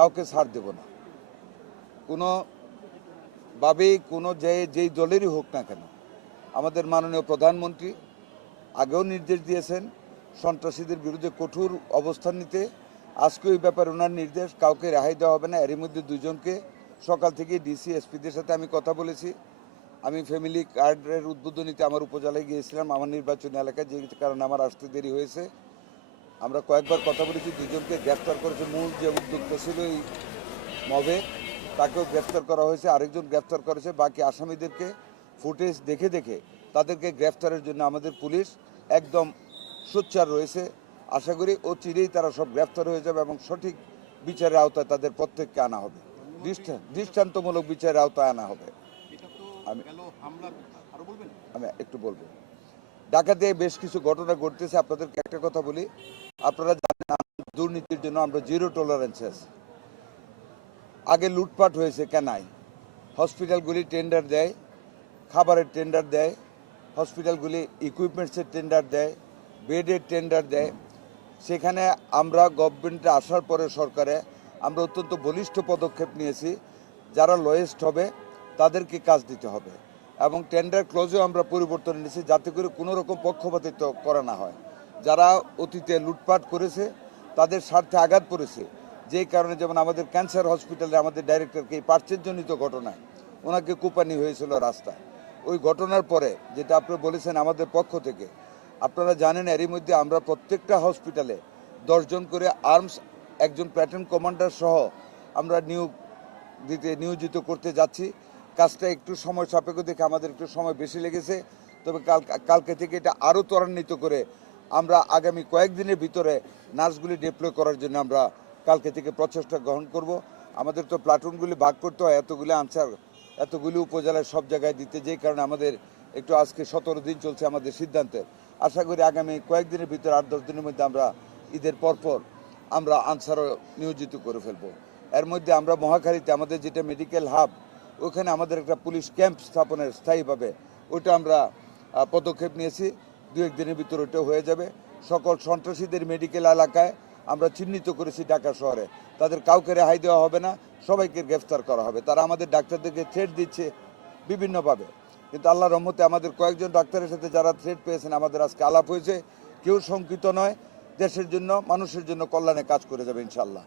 কাউকে ছাড় দেব না। কোনোভাবেই যেই দলেরই হোক না কেন, আমাদের মাননীয় প্রধানমন্ত্রী আগেও নির্দেশ দিয়েছেন সন্ত্রাসীদের বিরুদ্ধে কঠোর অবস্থান নিতে। আজকে ওই ব্যাপারে ওনার নির্দেশ, কাউকে রেহাই দেওয়া হবে না। এরই মধ্যে দুজনকে সকাল থেকে ডিসি এসপিদের সাথে আমি কথা বলেছি। আমি ফ্যামিলি কার্ডের উদ্বোধনীতে আমার উপজেলায় গিয়েছিলাম, আমার নির্বাচনী এলাকায়, যে কারণে আমার আসতে দেরি হয়েছে। আমরা কয়েকবার কথা বলেছি, দুজনকে গ্রেফতার করেছে। মূল যে উদ্যোক্তা ছিল এই মবে, তাকেও গ্রেফতার করা হয়েছে, আরেকজন গ্রেফতার করেছে। বাকি আসামিদেরকে ফুটেজ দেখে দেখে তাদেরকে গ্রেফতারের জন্য আমাদের পুলিশ একদম সোচ্চার রয়েছে। আশা করি চিরেই তারা সব গ্রেফতার হয়ে যাবে এবং সঠিক বিচারের আওতায় তাদের প্রত্যেককে আনা হবে, দৃষ্টান্তমূলক বিচারের আওতায় আনা হবে। আমি একটু বলবো, ঢাকাতে বেশ কিছু ঘটনা ঘটতেছে। আপনাদেরকে একটা কথা বলি, আপনারা জানেন দুর্নীতির জন্য আমরা জিরো টলারেন্স আছি। আগে লুটপাট হয়েছে কেনাই, হসপিটালগুলি টেন্ডার দেয়, খাবারের টেন্ডার দেয়, হসপিটালগুলি ইকুইপমেন্টসের টেন্ডার দেয়, বেডের টেন্ডার দেয়। সেখানে আমরা গভর্নমেন্টে আসার পরে সরকারে আমরা অত্যন্ত বলিষ্ঠ পদক্ষেপ নিয়েছি, যারা লোয়েস্ট হবে তাদেরকে কাজ দিতে হবে এবং টেন্ডার ক্লোজেও আমরা পরিবর্তন এনেছি, যাতে করে কোনো রকম পক্ষপাতিত্ব করা না হয়। যারা অতীতে লুটপাট করেছে তাদের স্বার্থে আঘাত পড়েছে, যেই কারণে যেমন আমাদের ক্যান্সার হসপিটালে আমাদের ডাইরেক্টরকে এই পার্সেলজনিত ঘটনায় ওনাকে কুপানি হয়েছিল রাস্তায়। ওই ঘটনার পরে যেটা আপনি বলেছেন আমাদের পক্ষ থেকে, আপনারা জানেন এরই মধ্যে আমরা প্রত্যেকটা হসপিটালে 10 জন করে আর্মস, একজন প্ল্যাটুন কমান্ডার সহ আমরা নিয়োজিত করতে যাচ্ছি। কাজটা একটু সময় সাপেক্ষ দেখে আমাদের একটু সময় বেশি লেগেছে, তবে কালকে থেকে এটা আরও ত্বরান্বিত করে আমরা আগামী কয়েকদিনের ভিতরে নার্সগুলি ডিপ্লয় করার জন্য আমরা কালকে থেকে প্রচেষ্টা গ্রহণ করব। আমাদের তো প্লাটুনগুলি ভাগ করতে হয়, এতগুলি আনসার এতগুলি উপজেলায় সব জায়গায় দিতে, যেই কারণে আমাদের একটু আজকে 17 দিন চলছে আমাদের সিদ্ধান্তের। আশা করি আগামী কয়েকদিনের ভিতরে 8-10 দিনের মধ্যে আমরা ঈদের পরপর আমরা আনসারও নিয়োজিত করে ফেলব। এর মধ্যে আমরা মহাখালীতে আমাদের যেটা মেডিকেল হাব, ওখানে আমাদের একটা পুলিশ ক্যাম্প স্থাপনের স্থায়ীভাবে ওইটা আমরা পদক্ষেপ নিয়েছি। 2-1 দিনের ভিতরে ওইটা হয়ে যাবে। সকল সন্ত্রাসীদের মেডিকেল এলাকায় আমরা চিহ্নিত করেছি ঢাকা শহরে, তাদের কাউকে রেহাই দেওয়া হবে না, সবাইকে গ্রেফতার করা হবে। তারা আমাদের ডাক্তারদেরকে থ্রেট দিচ্ছে বিভিন্নভাবে, কিন্তু আল্লাহর রহমতে আমাদের কয়েকজন ডাক্তারের সাথে যারা থ্রেট পেয়েছেন আমাদের আজকে আলাপ হয়েছে, কেউ শঙ্কিত নয়। দেশের জন্য, মানুষের জন্য কল্যাণে কাজ করে যাবে ইনশাল্লাহ।